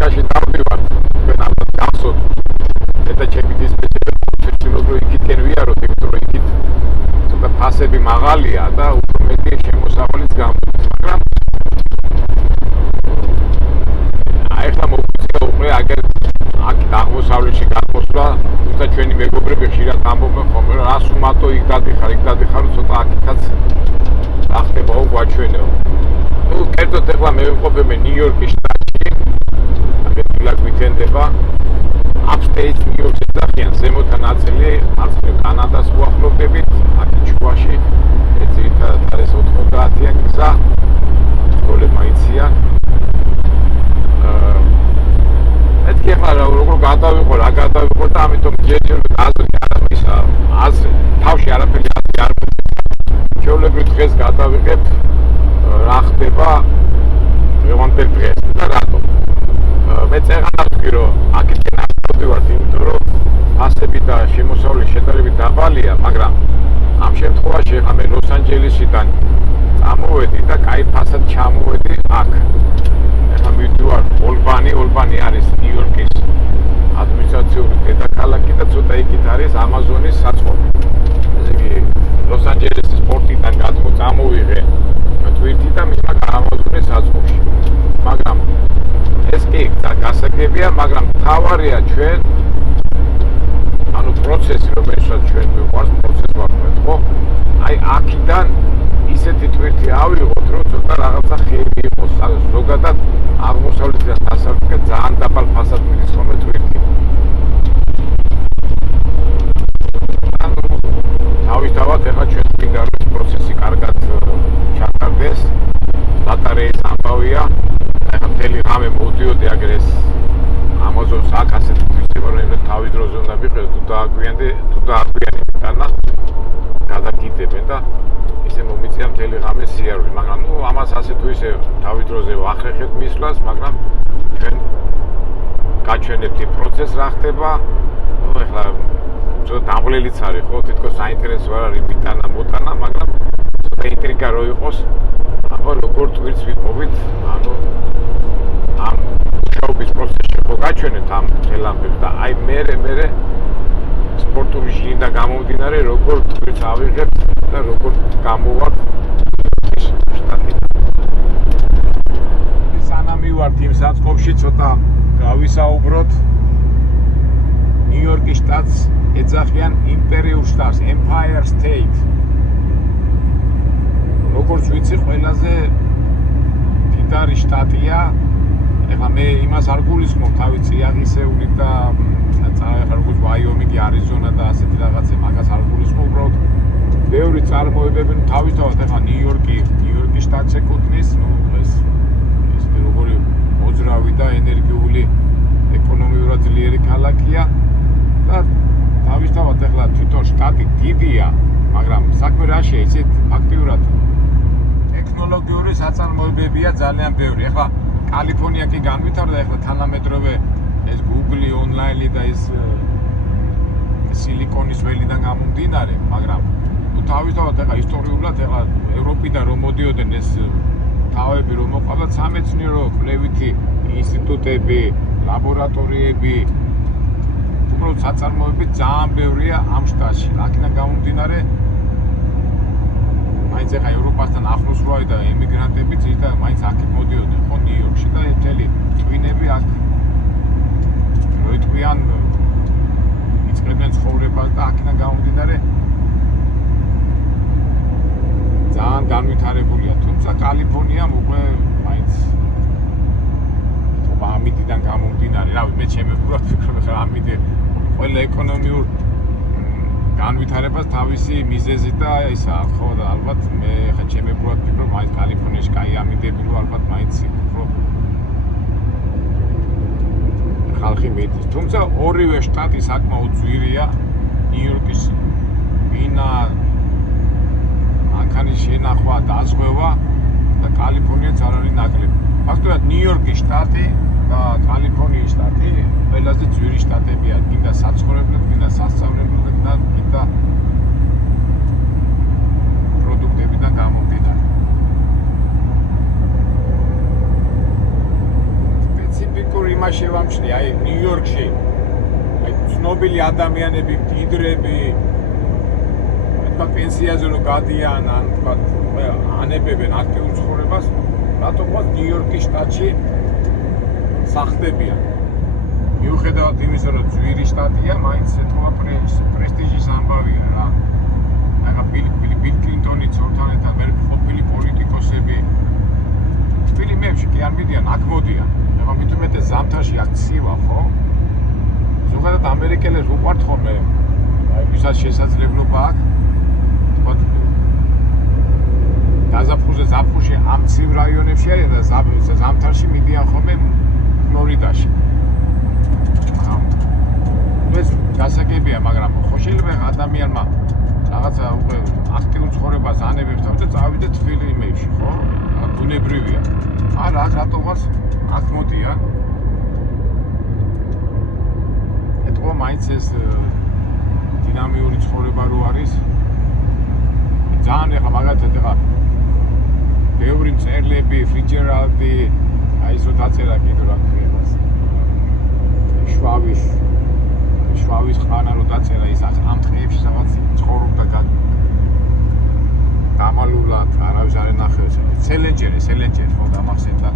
ამერიკაში დავდივართ, ჩვენ ამას გახსოვთ. და ჩემი დისპეჩერი რომ იქითკენ ვიაროთ, იმიტომ რომ იქით ცოტა ფასები მაღალია და უფრო მეტი შემოსავალიც გამოდის, მაგრამ ახლა მოგვიწია უკვე აქეთ აღმოსავლეთში გამოსვლა, თუმცა ჩვენი მეგობრები ხშირად ამბობენ ხოლმე რომ რას უმატო იქ დადიხარ, ცოტა აქეთაც რა ხდებაო გვაჩვენეო. ნუ კერძოდ ახლა მე ვიმყოფები ნიუ-იორკის შტატში, ამერიკა გვიტენდება Upstate New York ეძახიან ზემოთა ნაწილი, არცნო კანადას უახლოვდებით, აქ ჩუაში, ძირითადად არის 90-იან გზა, სკოლებმა იციან. მეთქი ახლა როგორ გადავიყო, რა გადავიყო და ამიტომ ჯერ აზრი არამისა, აზრი, თავში არაფერი აზრი არ მაქვს. ჩვეულებრივ დღეს გადავიღებ, რა ხდება დღევანდელ დღეს და რატომ. მე წეღანავს ვთქვი, რომ აქეთკენ ვარ, იმიტომ რომ ფასები და შემოსავლის შედარებით დაბალია, მაგრამ ამ შემთხვევაში ახლა მე ლოს-ანჯელესიდან წამოვედი და კაი ფასად ჩამოვედი აქ. ახლა მივდივარ ოლბანი არის ნიუ-იორკის ადმინისტრაციული დედაქალაქი და ცოტა იქით არის ამაზონის საწყობი. ესე იგი ლოს-ანჯელესის პორტიდან წამოვიღე ტვირთი და მისმა ამაზონის საწყობში. მაგრამ ეს კი გასაგებია, მაგრამ თავარია ჩვენ ანუ პროცესი, რომელსაც ჩვენ მიყვარს პროცესი ვართ, ხო? აი აქიდან ისეთი ტვირთი ავიღოთ, რომ ცოტა რაღაცა ხელი იყოს, ზოგადად აღმოსავლეთიდან დასავლეთკენ ძალიან დაბალ ფასად მიდის ხოლმე ტვირთი. ანუ თავისთავად ახლა ჩვენ მინდა რომ ეს პროცესი კარგად ჩატარდეს, ბატარეის ამბავია. ახლა მთელი ღამე მოვდიოდი აგრეს ამაზონს აქ ასეთი თვისება, რომ თავი დროზე უნდა მიყიდო, თუ დააგვიანებენ და გადაგიდებენ და ისე მომიწია მთელი ღამე სიარული, მაგრამ ნუ ამას ასე თუ ისე თავი დროზე ვახერხებთ მისვლას, მაგრამ ჩვენ გაჩვენებთ იმ პროცესს რა ხდება, ნუ ახლა ცოტა დამღლელიც არის, ხო, თითქოს საინტერესო არ არის მიტანა მოტანა, მაგრამ ცოტა ინტრიგა რო იყოს, აბა როგორ ტვირთს ვიპოვით, ანუ ამ მუშაობის პროცესში ხო გაჩვენებთ ამ ხელამბებს და აი მე სპორტული ჟირიდან გამომდინარე როგორ ტვირთს ავიღებთ და როგორ გამოვართ შტატიდან. სანამ მივართ იმ საწყობში ცოტა გავისაუბროთ ნიუ-იორკის შტატს ეძახიან იმპერიურ შტატს, Empire State. როგორც ვიცი, ყველაზე მდიდარი შტატია. ეხლა მე იმას არ გულისხმობ თავი წიაღისეული და როგორც ვაიომინგი, არიზონა და ასეთი რაღაცე, მაგას არ გულისხმობ, უბრალოდ ბევრი წარმოებები თავისთავად ეხლა ნიუ-იორკის შტატს ეკუთვნის, ეს როგორი მოძრავი და ენერგიული ეკონომიურად ძლიერი ქალაქია და თავისთავად ეხლა თვითონ შტატი დიდია, მაგრამ საქმე რაშია, იცით, ფაქტიურად ტექნოლოგიური საწარმოებებია ძალიან ბევრი. ეხლა კალიფორნია კი განვითარდა, ეხლა თანამედროვე ეს Google, online და ეს სილიკონის ველიდან გამომდინარე, მაგრამ თავისთავად ეხლა ისტორიულად ეხლა ევროპიდან რომ მოდიოდნენ ეს თავები, რომ მოყავდათ სამეცნიერო კვლევითი ინსტიტუტები, ლაბორატორიები, უბრალოდ საწარმოები ძალიან ბევრია ამ შტატში. აქედან გამომდინარე მაინც ეხლა ევროპასთან ახლოს როა და ემიგრანტები ძირითადად მაინც აქეთ მოდიოდნენ, ხო, ნიუ-იორკში და მთელი ტვინები აქ რო იტყვიან იწყებენ ცხოვრებას და აქედან გამომდინარე ძალიან განვითარებულია, თუმცა კალიფორნიამ უკვე მაინც ამიდიდან გამომდინარე, რავი, მე ჩემი უბრალოდ ვფიქრობ, ხა ამიდი ყველა ეკონომიურ განვითარებას თავისი მიზეზი და ისა, ხო და ალბათ მე ხა ჩემი უბრალოდ ვფიქრობ, მაინც კალიფორნიაში კაი ამიდები რო ალბათ მაინც უფრო ხალხი მიდის. თუმცა ორივე შტატი საკმაოდ ძვირია, ნიუ-იორკის ბინა, მანქანის შენახვა, დაზღვევა და კალიფორნიაც არ არის ნაკლები. ფაქტობრივად ნიუ-იორკის შტატი და კალიფორნიის შტატი ყველაზე ძვირი შტატებია, გინდა საცხოვრებლად, გინდა სასწავლებლად და გინდა პროდუქტებიდან გამომდინარე. სპეციფიკური იმას შევამჩნი, აი ნიუ-იორკში. აი ცნობილი ადამიანები, მდიდრები, თქვა პენსიაზე რო გადიან, ან თქვა ანებებენ აქტიურ ცხოვრებას, რატომღაც ნიუ-იორკის შტატში სახდებიან. მიუხედავად იმისა, რომ ძვირი შტატია, მაინც ეთქვა პრესტიჟის ამბავია რა. ახლა ბილ კლინტონი ცოტანეთან ვერ ყოფილი პოლიტიკოსები ფილმებში კი არ მიდიან, აქ მოდიან. ახლა მით უმეტეს ზამთარში აქ ცივა, ხო? ზოგადად ამერიკელებს უყვართ ხოლმე, აი ვისაც შესაძლებლობა აქვს, თქვა ზაფხულში ამ ცივ რაიონებში არიან და ზამთარში მიდიან ხოლმე ფლორიდაში. ეს გასაგებია, მაგრამ ხო შეიძლება ადამიანმა რაღაცა უკვე აქტიურ ცხოვრებას ანებებს და წავიდეთ ფილმებში, ხო? ბუნებრივია. არა, რატომღაც აქ მოდიან. ეთქვა მაინც ეს დინამიური ცხოვრება რო არის. ძალიან ეხა მაგათად ეხა ბევრი მწერლები, ფიჯერალდი, აი ეს რო დაწერა კიდე რა ქვია. შვავის ხანა რო დაწერა ის ამ დღეებში რაღაც ცხოვრობდა დამალულად, არავის არ ენახევს. სელენჯერი ხო დამახსენდა.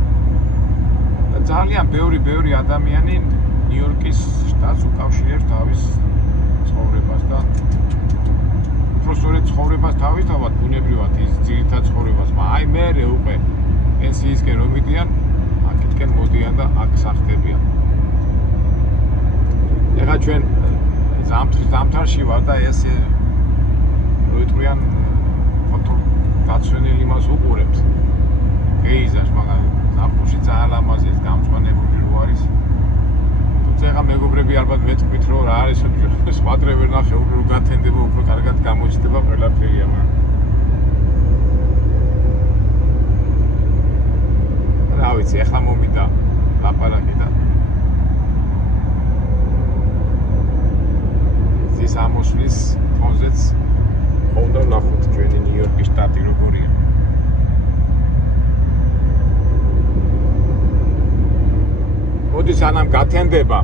და ძალიან ბევრი ადამიანი ნიუ-იორკის შტატს უკავშირებს თავის ცხოვრებას და უბრალოდ ცხოვრებას თავისთავად ბუნებრივად ის ძირითად ცხოვრებას, მაგრამ აი მე უკვე პენსიისკენ რომ მიდიან, აქეთკენ მოდიან და აქ სახდებიან. ეხლა ჩვენ ზამთარში ვარ და ეს როიტყვიან ფოტო დაცვენილ იმას უყურებთ. გეიზარს, მაგრამ ზაფხულში ძალიან ლამაზი ეს გამწვანებული რო არის. თუმცა ეხლა მეგობრები ალბათ მეთქვით რომ რა არის სხვა დღე ვერ ნახე, უფრო გათენდება, უფრო კარგად გამოჩნდება ყველაფერია, მაგრამ რა ვიცი, ეხლა მომიდა ლაპარაკი და ის ამოსვლის ფონზეც უნდა ვნახოთ ჩვენი ნიუ-იორკის შტატი როგორია. მოდი სანამ გათენდება,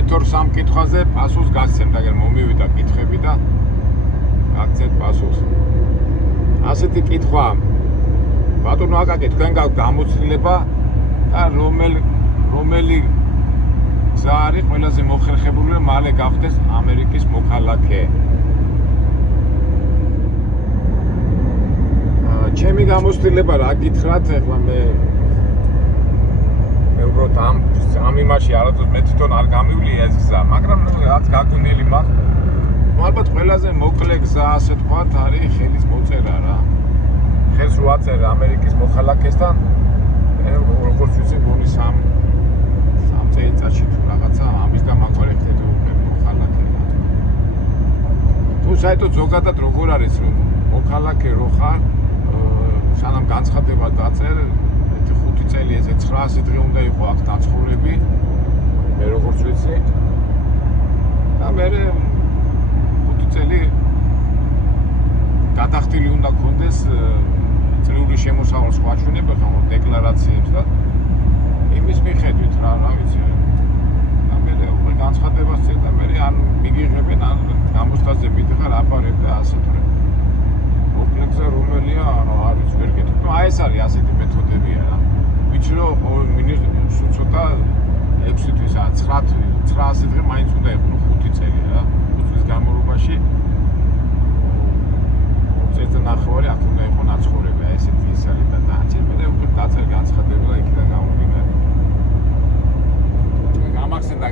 ეთორ-სამ კითხვაზე პასუხს გასცემ, მაგრამ მომივიდა კითხვები და გაგცემ პასუხს. ასეთი კითხვა, ბატონო აკაკი, თქვენ გაქვთ გამოცდილება და რომელი გზა არის ყველაზე მოხერხებული, რომ მალე გახდეს ამერიკის მოქალაქე. ჩემი გამოცდილება რა გითხრათ, ეხლა მე უბრალოდ ამ იმაში არადოს მე თვითონ არ გამივლი ეს გზა, მაგრამ რაც გაგონილი მაქვს, ალბათ ყველაზე მოკლე გზა, ასე თქვათ, არის ხელის მოწერა რა. ხელს რო აწერე ამერიკის მოქალაქესთან, როგორც ვიცი, გონი 3 წელიწადში თუ რაღაცა ამის გამაკვერი ხდება უკვე მოქალაქე. თუ საერთოდ ზოგადად როგორ არის რომ მოქალაქე რო ხარ, სანამ განცხადება დაწერ, 5 წელი ესე 900 დღე უნდა იყო აქ დაცხოვრები. მე როგორც ვიცი. და მე 5 წელი გადახდილი უნდა გქონდეს წლიური შემოსავალს გვაჩვენება ხო დეკლარაციებს და იმის მიხედვით რა ვიცი. და მე უკვე განცხადებას წერდა, მე ან მიგიღებენ, ან გამოსტაზე მიდიხარ აპარებ და ასე თუ რა. მოკლე გზა რომელია, არ ვიცი, ვერ გეტყვი. აი ეს არის ასეთი მეთოდებია რა. ვიცი რომ ცოტა 6 თვისა, 900 დღე მაინც უნდა იყო 5 წელი რა. 5 წლის განმავლობაში 5 წელიწად აქ უნდა იყო ნაცხოვრება, ესეთი ის არის და დააჭერ მე უკვე დაწერ განცხადება და იქიდან გამომდინარე.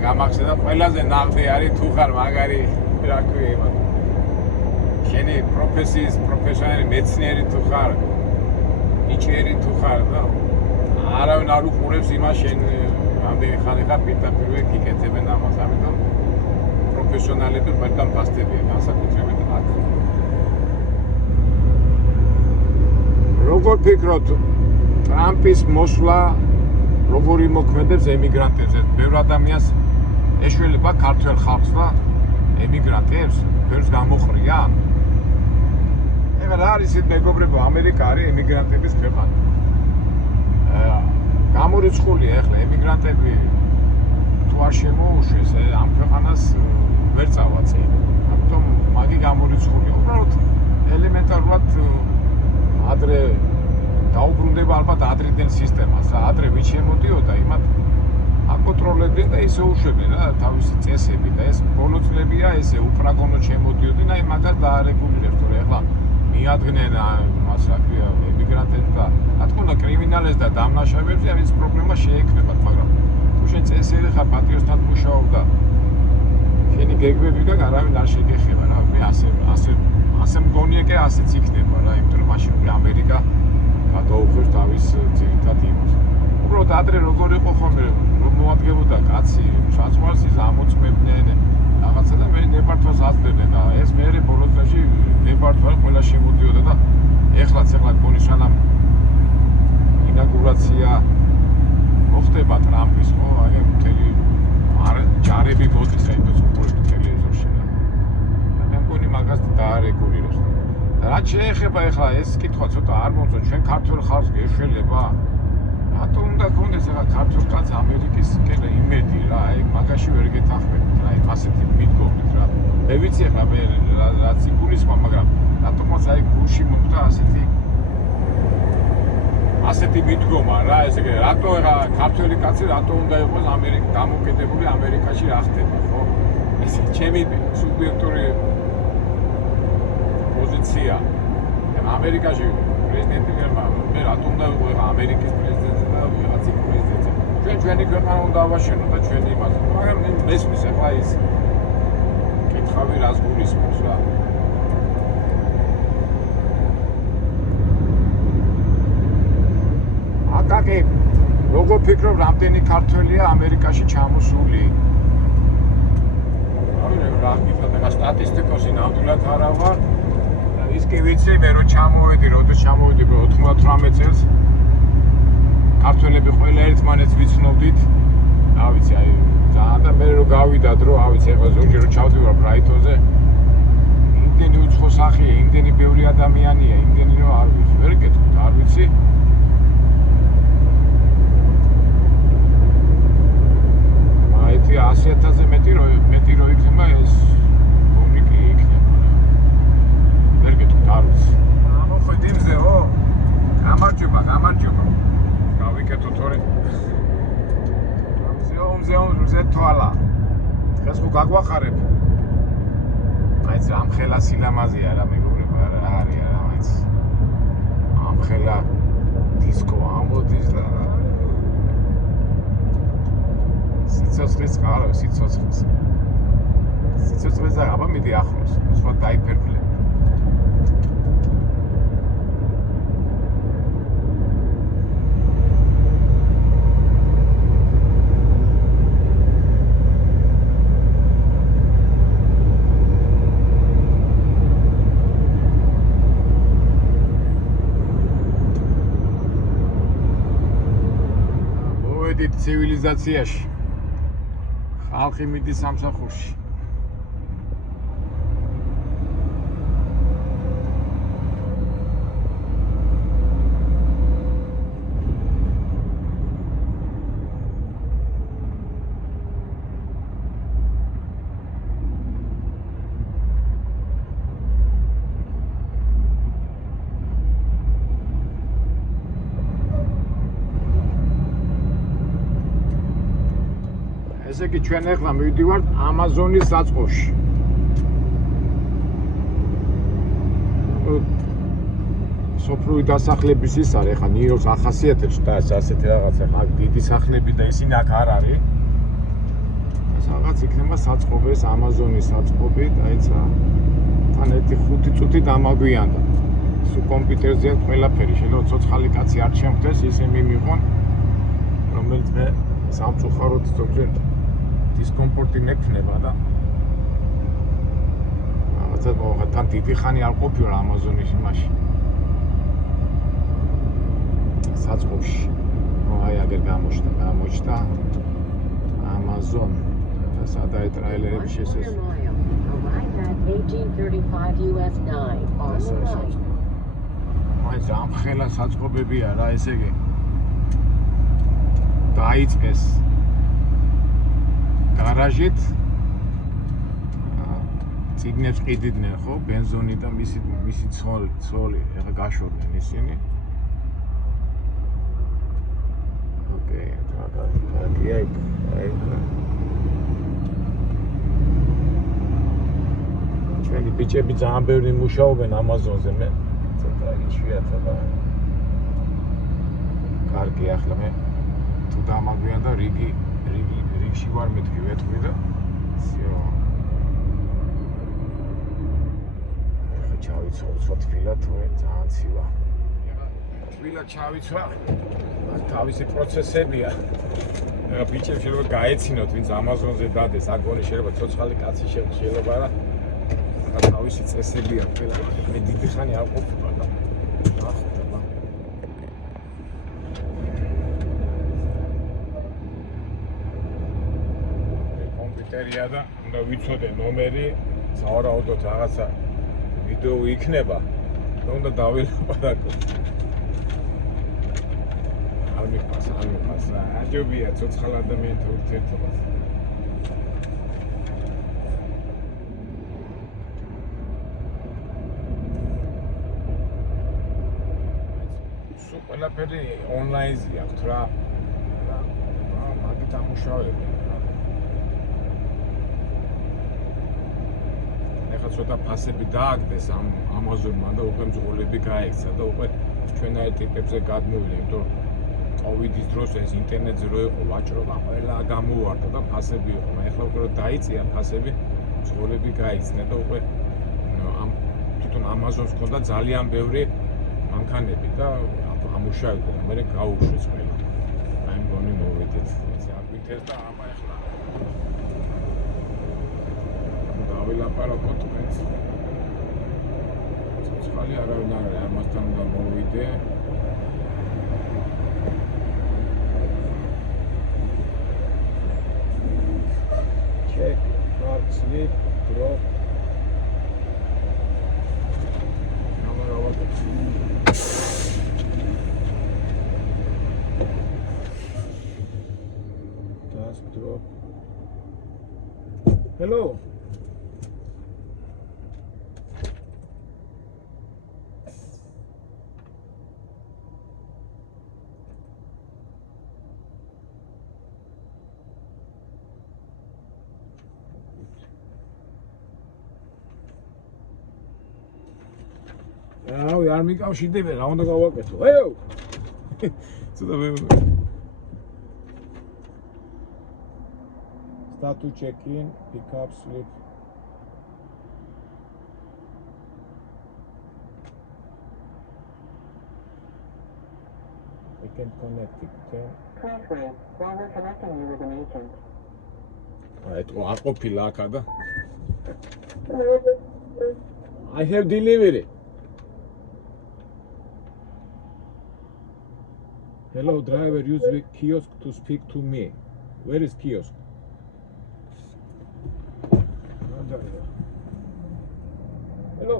გამახსენდა ყველაზე ნაღდი არის თუ ხარ მაგარი რა ქვია იმან. შენი პროფესიონალი მეცნიერი თუ ხარ, ნიჭიერი თუ ხარ და არავინ არ უყურებს იმას შენ რამდენი ხანი ხარ პირდაპირ გიკეთებენ ამას, ამიტომ პროფესიონალები ყველგან ფასდებიან განსაკუთრებით აქ. როგორ ფიქრობთ, ტრამპის მოსვლა როგორ იმოქმედებს ემიგრანტებს? ბევრ ადამიანს ეშველება ქართველ ხალხს და ემიგრანტებს ბევრს გამოხრიან. ეხლა რა არის ეს მეგობრებო, ამერიკა არის ემიგრანტების ქვეყანა. გამორიცხულია ახლა ემიგრანტები თუ არ შემოუშვეს ამ ქვეყანას ვერ წავაცე. ამიტომ მაგი გამორიცხულია. უბრალოდ ელემენტარულად ადრე დაუბრუნდება ალბათ ადრიდან სისტემას. ადრე ვით შემოდიოდა, იმათ აკონტროლებდნენ და ისე უშვებდნენ რა თავისი წესები და ეს ბოლო წლებია ესე უპრაგონოდ შემოდიოდნენ, აი მაგას დაარეგულირებს, თორე ახლა მიადგნენ მას აქვია ემიგრანტებს და რა თქმა უნდა კრიმინალებს და დამნაშავეებს ამის პრობლემა შეექმნებათ, მაგრამ თუ შენ წესიერი ხარ პატიოსთან მუშაობ და შენი გეგმები და არავინ არ შეგეხება რა, მე ასე მგონია კი ასეც იქნება რა, იმიტომ რომ მაშინ ამერიკა გადაუხვევს თავის ძირითად იმას. უბრალოდ ადრე როგორ იყო ხოლმე რომ მოადგებოდა კაცი საზღვარს ამოწმებდნენ რაღაცა და მე ნებართვას აძლევდნენ და ეს მე ბოლო წლებში ნებართვა ყველა შემოდიოდა და ეხლაც გონი სანამ ინაგურაცია მოხდება ტრამპის ხო აი მთელი ჯარები მოდის საერთოდ უყურებთ ტელევიზორში და მე მგონი მაგას დაარეგულირებს და რაც შეეხება ეხლა ეს კითხვა ცოტა არ მომწონს ჩვენ ქართულ ხალხს გეშველება რატომ უნდა გქონდეს ახლა ქართულ კაცს ამერიკის იმედი რა აი მაგაში ვერ გეთანხმებით რა აი ასეთი მიდგომით რა მე ვიცი ახლა მე რაც იგულისხმა მაგრამ რატომაც აი გულში მომხდა ასეთი მიდგომა რა ესე იგი რატო ახლა ქართველი კაცი რატო უნდა იყოს დამოკიდებული ამერიკაში რა ხდება ხო ესე ჩემი სუბიექტური პოზიცია ამერიკაში პრეზიდენტი მე რატომ უნდა ვიყო ამერიკის პრეზიდენტი და ვიღაცის პრეზიდენტი ჩვენი ქვეყანა უნდა ავაშენოთ და ჩვენი იმას მაგრამ მესმის ახლა ის კითხავი რას გულისხმობს რა აკაკი როგორ ფიქრობ რამდენი ქართველია ამერიკაში ჩამოსული რა გითხრა სტატისტიკოსი ნამდვილად არა ვარ ის კი ვიცი მე რო ჩამოვედი 98 წელს ქართველები ყველა ერთმანეთს ვიცნობდით რა ვიცი აი ძალიან და მე რო გავიდა დრო რა ვიცი ახლა ზოგჯერ რო ჩავდივარ ბრაიტონზე იმდენი უცხო სახეა იმდენი ბევრი ადამიანია იმდენი რომ არ ვიცი ვერ გეტყვით არ ვიცი აიტი 100,000-ზე მეტი რო იქნება ეს გონი კი იქნება ვერ გეტყვით არ ვიცი ამოხვედი იმზეო გამარჯობა გავიკეთო თორე ამზეო თვალა დღეს ხო გაგვახარებ მაინც ამხელა სილამაზეა რა მეგობრებო რა არის რა მაინც ამხელა დისკო ამოდის და სიცოცხლის ყარავ სიცოცხლეს აბა მიდი ახლოს სხვა დაიფერფლე ცივილიზაციაში ხალხი მიდის სამსახურში ესე იგი ჩვენ ახლა მივდივართ ამაზონის საწყოში. სოფლური დასახლების ის არის, ახლა ნიოს ახასიათებს და ასეთი რაღაცა, ახლა დიდი სახლები და ისინი აქ არ არის. ეს რაღაც იქნება საწყობი, ეს ამაზონის საწყობი, დაიცა თან 1-5 წუთი დამაგვიანდა. სულ კომპიუტერზე აქვს ყველაფერი, შეიძლება ცოცხალი კაცი არ შემხდეს, ისე მიმიღონ, რომელიც მე სამწუხაროდ ზოგჯერ დისკომფორტი მექნება და რაღაცა თან დიდი ხანი არ ყოფილა ამაზონის იმაში საწყობში აი აგერ გამოჩნდა ამაზონ და სადაა ტრეილერები შესეს აი ზამხელა საწყობებია რა ესე იგი დაიწყეს გარაჟით. ციგნებს ყიდიდნენ ხო, ბენზონი და მისი ცოლი, ეხლა გაშორდნენ ისინი. ოკეი, აი. ჩვენი ბიჭები ძალიან ბევრი მუშაობენ Amazon-ზე, მე ცოტა იშვიათად. კარგი, ახლა მე თუ დამაგვიან და რიგში ვარ მეთქი ვეთქვი და всё. ჩავიცვა თბილა თუ ძალიან ცივა. თბილა ჩავიცვა. თავისი პროცესებია. რა ბიჭებს შეიძლება გაეცინოთ, ვინც Amazon-ზე დადეს, აგონი შეიძლება ცოცხალი კაცი შეიძლება რა. თავისი წესებია ყველა. მე დიდი ხანი არ ყოფილა და ახლა კომპიუტერია და უნდა ვიცოდე ნომერი, სავარაუდოდ რაღაცა ვიდეო იქნება და უნდა დავილაპარაკო. არ მიფასა. აჯობია ცოცხალ ადამიანთან ურთიერთობას. სულ ყველაფერი ონლაინზეა აქვს რა. მაგით ამუშავებენ. ეხლა ცოტა ფასები დააგდეს ამ Amazon-მა და უკვე მძღოლები გაექცა და უკვე ჩვენაირ ტიპებზე გადმოვიდა, იმიტომ რომ COVID-ის დროს ეს ინტერნეტზე რო იყო ვაჭრობა, ყველა გამოვარდა და ფასები იყო. ეხლა უკვე რომ დაიწია ფასები, მძღოლები გაიქცნენ და უკვე ამ თვითონ Amazon-ს ჰქონდა ძალიან ბევრი მანქანები და ამუშავებდა და მე გაუშვეს ყველა. აი მგონი მოვიდეთ. ესე აკვითეს და აბა ეხლა ვილაპარაკოთ თქვენს. ცოცხალი არავინ არ არის, ამასთან უნდა მოვიდე. Check, mark, sleep, drop. Task drop. Hello. Რავი, არ მიკავშირდება, რა უნდა გავაკეთო? ეუ! ცოტა მე Start to check in, pick up, sleep. I can connect it. Transfer, while we're connecting you with an agent. არ ყოფილა აქ და I have delivery. Hello driver, use the kiosk to speak to me. Where is kiosk? Hello.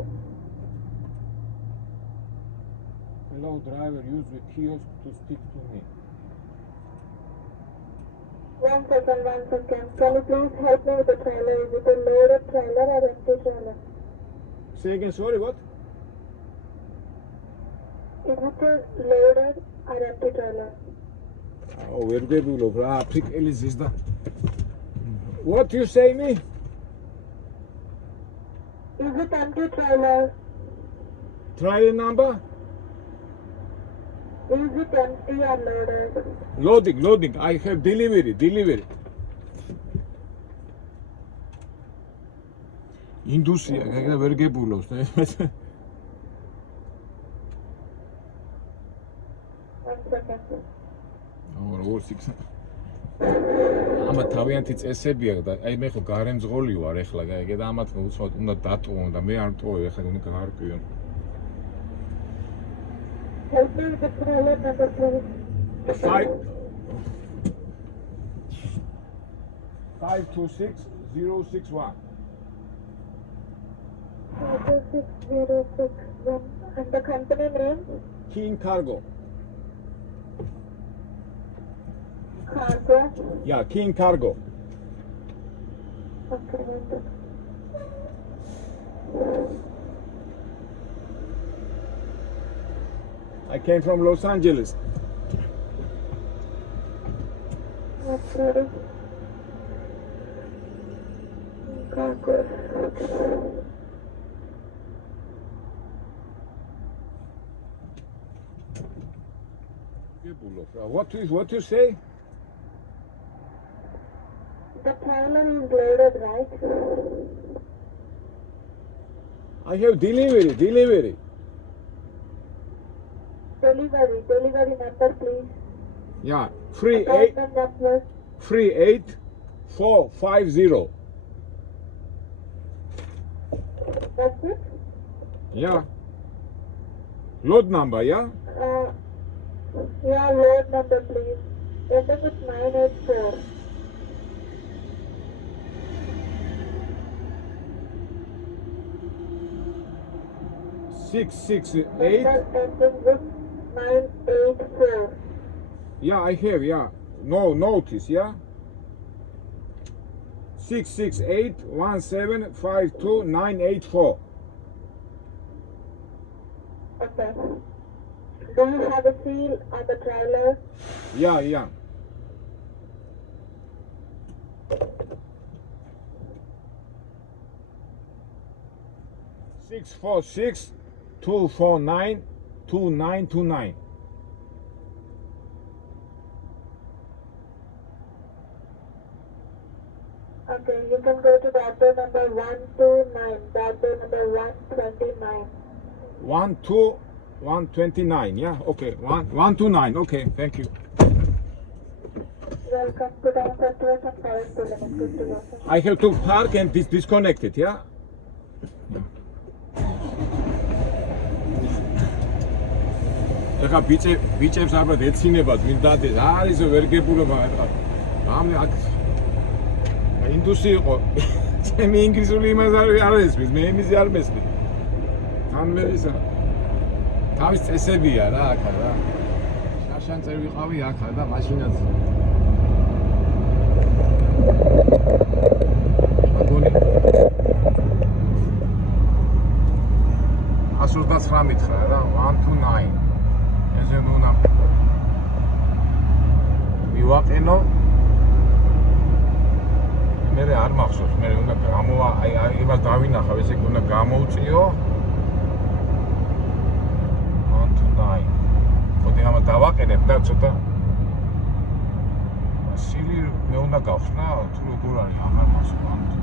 Hello driver, use the kiosk to speak to me. One second. Can you please help me with the trailer? Is it a loaded trailer or empty trailer? Say again, sorry, what? Is it a loaded or empty trailer? Oh, where do you go? Pick Elizis da. What you say me? Is it empty trailer? Trailer number? Is it empty or loaded? Loading. I have delivery. Industria, გაგა ვერ გებულობს და ამა თავიანთი წესებია და აი მე ხო გარემძღოლი ვარ ეხლა და ამათ უცბად უნდა დატოვონ და მე არ მტოვებ ეხლა უნდა გაარკვიონ. Help me with the trailer number, please. 526061. 56061. And the company name? King Cargo. cargo. Yeah, King Cargo. Okay, wait. I came from Los Angeles. Okay. Cargo. What you say? The trailer is loaded, right? I have delivery. Delivery number, please. Yeah, Appointment number. 38450. That's it? Yeah. Load number, yeah? Yeah, load number, please. Ending with 984. 668. Number ending with 984. Yeah, I have, yeah. No notice, yeah? 668-1752-984. Okay. Do you have a seal on the trailer? Yeah. 646-249-2929. Okay, you can go to that door number 129. That door number 129. 129, yeah? Okay, 129, okay, thank you. Welcome to the Central and Forest Limit. Good to know, sir. I have to park and disconnect it, yeah? ეხა ბიჭებს ალბათ ეცინებათ ვინ დადეს არის ვერ გებულობა ამ აქ ინდუსი იყო ჩემი ინგლისური იმას არ ესმის მე იმის არ მესმის თან მე ისა თავის წესებია რა აქ რა შაშანწერ ვიყავი აქ და მაშინაც აგონი 129 მითხრა რა 129 ესე უნდა მივაყენო მე არ მახსოვს მე უნდა გამოვა აი იმას დავინახავ ესე უნდა გამოუწიო 129 ხოდი ამა დავაყენებ და ცოტა სილი მე უნდა გავხსნა თუ როგორ არის აღარ მახსოვს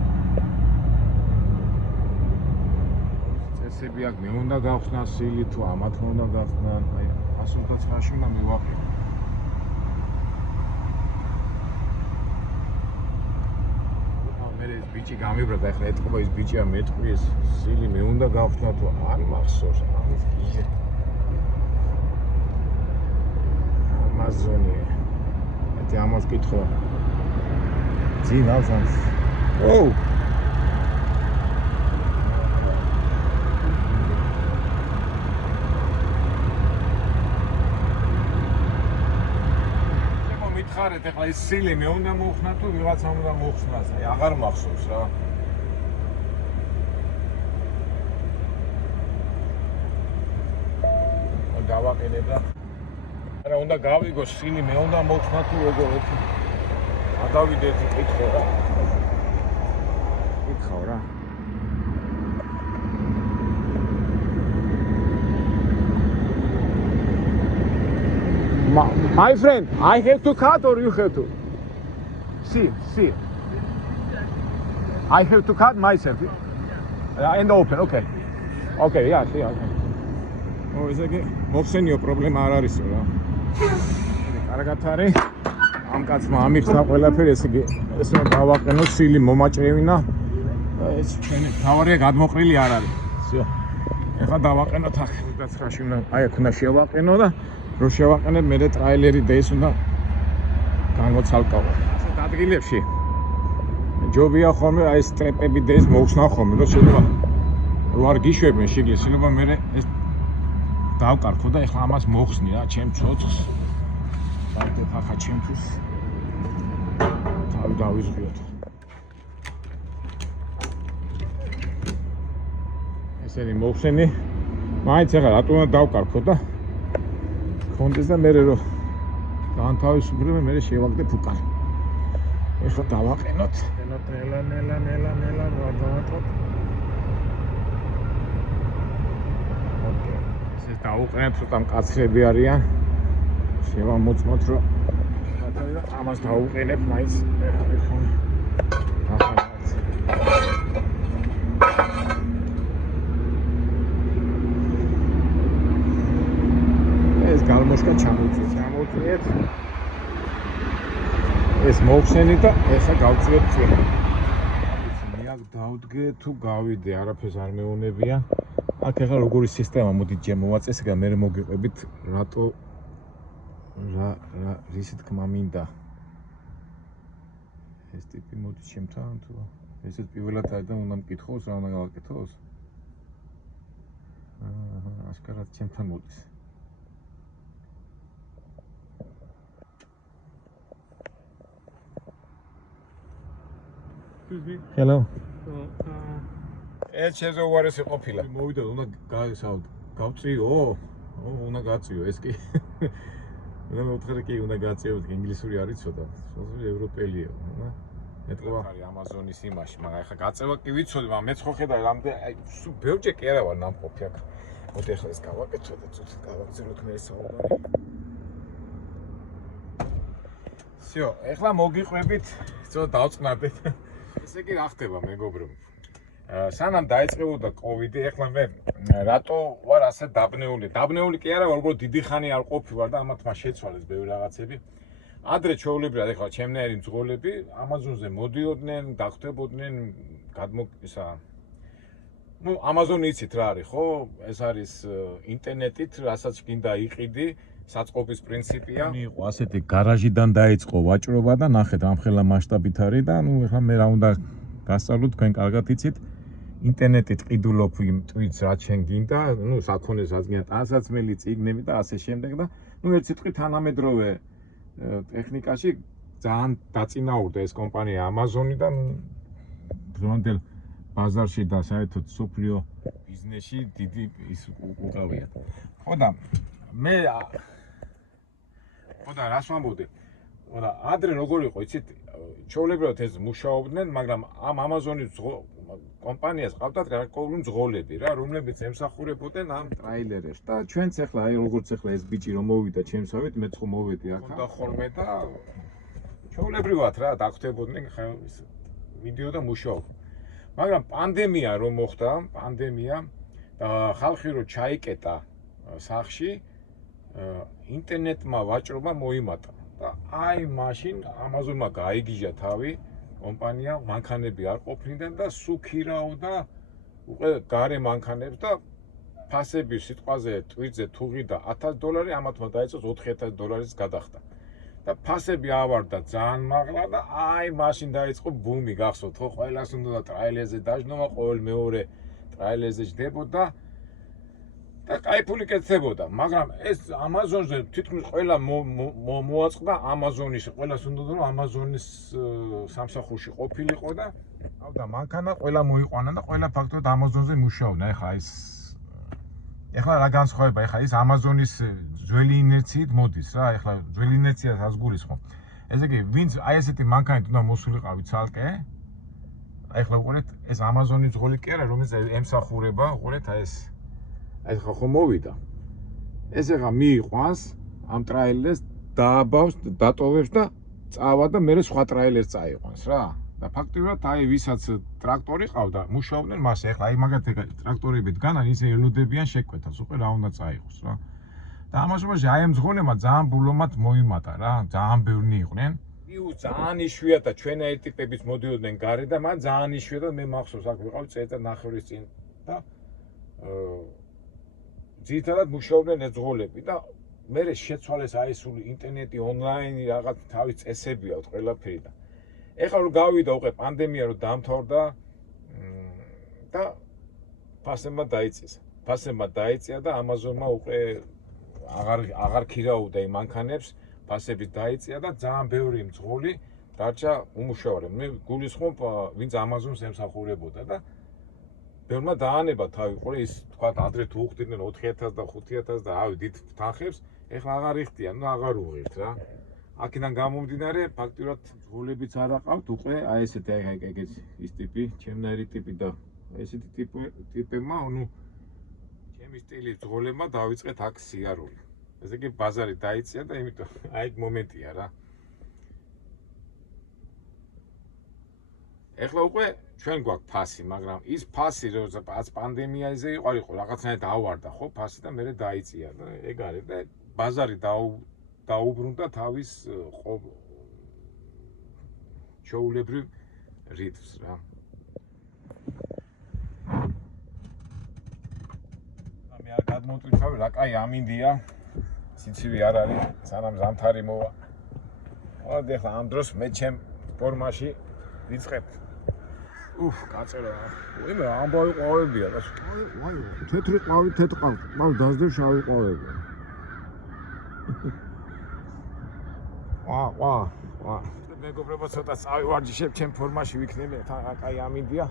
წესები აქ მე უნდა გავხსნა სილი თუ ამათ უნდა გავხსნა აი 129-ში უნდა მივაყენო ეს ბიჭი გამიბრდა ახლა ეთქობა ის ბიჭია მეტყვი ეს სილი მე უნდა გავხსნა თუ არ მახსოვს ამის გიჟე ამაზონი ეთი ამას კითხვა ძინ ალზანს ოუ ხარეთ ახლა ის სილი მე უნდა მოხსნა თუ ვიღაცა უნდა მოხსნას აი აღარ მახსოვს რა დავაყენებ და არა უნდა გავიგო სილი მე უნდა მოხსნა თუ როგორ ერთი გადავიდეთ კითხო რა კითხავ რა My friend, I have to cut or you have to? See. I have to cut myself. And open, okay. Okay, yeah, see, okay. Oh, is it? Moxenio problema არ არისო რა. კარგად არის. ამ კაცმა ამიხსნა ყველაფერი ესე იგი ესე დავაყენო სილი მომაჭრევინა. ეს ჩვენი თავარია გადმოყრილი არ არის. всё. ეხლა დავაყენოთ აქ 29-ში უნდა აი აქ უნდა შევაყენო და რო შევაყენებ მე ტრაილერი და ეს უნდა გამოცალკავო. ასეთ ადგილებში ჯობია ხოლმე აი ეს ტრეპები და ეს მოусна ხოლმე, რომ შეიძლება რო არ გიშვებენ შიგნით, შეიძლება მე ეს დავკარგო და ეხლა ამას მოხსნი რა, ჩემ ცოცხს. დავდებ ახლა ჩემთვის. დავიზღიოთ. ესენი მოხსენი. მაინც ახლა რატო უნდა დავკარქო და კონდეს და მე რო განთავისუფლებ მე შევაგდებ უკან. ეხლა დავაყენოთ. ნელა დავაწყოთ. ეს დავუყენებ ცოტა მკაცრები არიან. შევამოწმოთ რომ ამას დავუყენებ მაინც ეს გალმოშკა ჩამოვწიეთ ეს მოხსენი და ეხლა გავწიოთ წინ მე აქ დავდგე თუ გავიდე არაფერს არ მეუნებია აქ ეხლა როგორი სისტემა მოდით ჯერ მოვაწესე და მე მოგიყვებით რატო რა რისი თქმა მინდა ეს ტიპი მოდის ჩემთან თუ ესეც პირველად არის და უნდა მკითხოს რა უნდა გავაკეთოს აშკარად ჩემთან მოდის Hello. ეს შეზოუარესი ყოფილა. მოვიდა უნდა გავწიო. უნდა გაწიო ეს კი. მე მოვთხრე კი უნდა გაწიო, ინგლისური არის ცოტა. სულ ევროპელია, და ეტყობა არის ამაზონის იმაში, მაგრამ ეხლა გაწევა კი ვიცოდი, მაგრამ მეც ხო ხედავ რამდენი აი სულ ბევრჯერ კი არა ვარ ნამყოფი აქ. მოდი ეხლა ეს გავაკეთო და ცოტა გავაგზავნოთ მე საუბარი. всё, ეხლა მოგიყვებით, ცოტა დავწყნარდეთ. ესე იგი რა ხდება მეგობრებო? სანამ დაიწყებოდა კოვიდი, ეხლა მე რატო ვარ ასე დაბნეული? დაბნეული კი არა, უბრალოდ დიდი ხანი არ ყოფილვარ და ამათ მას შეცვალეს ბევრი რაღაცები. ადრე ჩვეულებრივად ეხლა ჩემნაირი მძღოლები ამაზონზე მოდიოდნენ, დახვდებოდნენ, ისა ну ამაზონი იცით რა არის, ხო? ეს არის ინტერნეტით, რასაც გინდა იყიდი, საწყობის პრინციპია. იყო ასეთი გარაჟიდან დაიწყო ვაჭრობა და ნახეთ ამხელა მასშტაბით არის და ну ეხლა მე რა უნდა გასწავლოთ თქვენ კარგად იცით ინტერნეტით ყიდულობ იმ ტვიტს რაც შენ გინდა, ну საქონელს რაც გინდა, ტანსაცმელი, წიგნები და ასე შემდეგ და ну ერთ სიტყვით თანამედროვე ტექნიკაში ძალიან დაწინაურდა ეს კომპანია ამაზონი და დღევანდელ ბაზარში და საერთოდ სოფლიო ბიზნესში დიდი ის უკავია. ხო და მე ხო და რას ვამბობდი? ხო და ადრე როგორ იყო, იცით, ჩვეულებრივად ეს მუშაობდნენ, მაგრამ ამ ამაზონის კომპანიას ყავდათ გარკვეული მძღოლები რა, რომლებიც ემსახურებოდნენ ამ ტრაილერებს და ჩვენც ახლა აი როგორც ახლა ეს ბიჭი რომ მოვიდა ჩემსავით, მეც ხო მოვედი აქ და ხოლმე და ჩვეულებრივად რა დახვდებოდნენ ვიდეო და მუშაობა. მაგრამ პანდემია რომ მოხდა, პანდემია და ხალხი რომ ჩაიკეტა სახში, ინტერნეტმა ვაჭრობა მოიმატა და აი მაშინ ამაზონმა გაიგიჟა თავი კომპანია მანქანები არ ყოფნიდან და სულ ქირაობდა უკვე გარე მანქანებს და ფასები სიტყვაზე ტვიტზე თუ ღირდა $1000 ამათმა დაიწყოს $4000-ს გადახდა და ფასები ავარდა ძალიან მაღლა და აი მაშინ დაიწყო ბუმი გახსოვთ ხო ყველას უნდა ტრაილერზე დაждნომა ყოველ მეორე ტრაილერზე ჯდებოდა და кайფული კეთდებოდა, მაგრამ ეს ამაზონზე თითქმის ყველა მოაწყდა ამაზონის, ყველას უნდა რომ ამაზონის სამსახურში ყოფილიყო და ავდა მანქანა ყველა მოიყვანა და ყველა ფაქტობრივად ამაზონზე მუშაობდა. ეხლა რა განსხვავება? ეხლა ის ამაზონის ძველი ინერციით მოდის რა, ეხლა ძველი ინერციას ას გულისხმობ. ესე იგი, ვინც აი ესეთი მანქანით უნდა მოსულიყავი ცალკე, ეხლა უყურეთ, ეს ამაზონის ძღოლი კი არა, რომელიც ემსახურება, უყურეთ აი ეს ეს ხო მოვიდა. ეს ახლა მიიყვანს ამ ტრაილერს, დააბავს, დატოვებს და წავა და მე სხვა ტრაილერს წაიყვანს რა. და ფაქტობრივად აი ვისაც ტრაქტორი ყავდა, მუშაობდნენ მასე. ახლა აი მაგათ ტრაქტორები დგანან, ისე ელოდებიან შეკვეთას, უკვე რა უნდა წაიღოს რა. და ამასობაში აი ამ ძღოლებმა ძალიან ბულომად მოიმატა რა, ძალიან ბევრი იყვნენ. იუ ძალიან იშვიათად ჩვენაირი ტიპებიც მოდიოდნენ გარე და მან ძალიან იშვიათად მე მახსოვს აქ ვიყავი წელიწადნახევრის წინ და ძირითადად მუშაობდნენ ეს ძღოლები და მე შეცვალეს აი სული ინტერნეტი ონლაინი რაღაც თავის წესები აქვს ყველაფერი და ეხლა რომ გავიდა უკვე პანდემია რომ დაამთავრდა და ფასებმა დაიწია და ამაზონმა უკვე აღარ ქირაობდა იმ მანქანებს, ფასები დაიწია და ძალიან ბევრი მძღოლი დარჩა უმუშავარი. მე გულისხმობ, ვინც ამაზონს ემსახურებოდა და ბევრმა დაანება თავი, ყურე ის თქვა ადრე თუ უხდიდნენ 4000 და 5000 და ავი დიდ თანხებს, ეხლა აღარ იხდიან, ნუ აღარ უღირთ რა. აქედან გამომდინარე, ფაქტურად გოლებიც არ აყავთ, უკვე აი ესეთი ეგეც ის ტიპი, ჩემნაირი ტიპი და ესეთი ტიპებმა, ნუ ჩემი სტილის გოლებმა დავიწყეთ აქ სიარული. ესე იგი ბაზარი დაიწია და იმიტომ აი მომენტია რა. ეხლა უკვე ჩვენ გვაქვს ფასი, მაგრამ ის ფასი როდესაც პანდემიაზე იყო რაღაცნაირად ავარდა ხო ფასი და მერე დაიწია და ეგ არის და ბაზარი დაუბრუნდა თავის ჩაულებრივ რიტმს რა. მე არ გადმოვტვირთავი რა კაი ამინდია. სიცივი არ არის, სანამ ზამთარი მოვა. მოდი ახლა ამ დროს მე ჩემ ფორმაში ვიწყებ. გაწერა. მე ამბავი ყვავებია და ვაი, თეთრი ყვავი, თეთრ ყვავი. მაგ დაძდევ შავი ყვავები. ვა. მეგობრებო, ცოტა წავივარჯიშებ ჩემ ფორმაში ვიქნები, თან კაი ამინდია.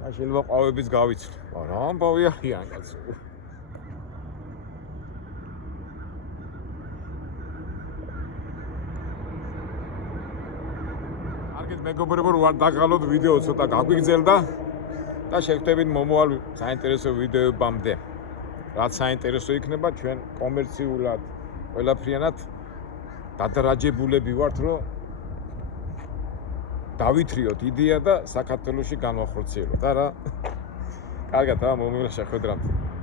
და შეიძლება ყვავებიც გავიცვლი. რა ამბავია, იან კაცო. მეგობრებო, ვარ დაგალოთ ვიდეო ცოტა გაგვიგრძელდა და შევხვდებით მომავალ საინტერესო ვიდეოებამდე. რაც საინტერესო იქნება, ჩვენ კომერციულად ყველაფრიანად დადარაჯებულები ვართ, რომ დავითრიოთ იდეა და საქართველოში განვახორციელოთ, არა? კარგად, მომავალ შეხვედრამდე.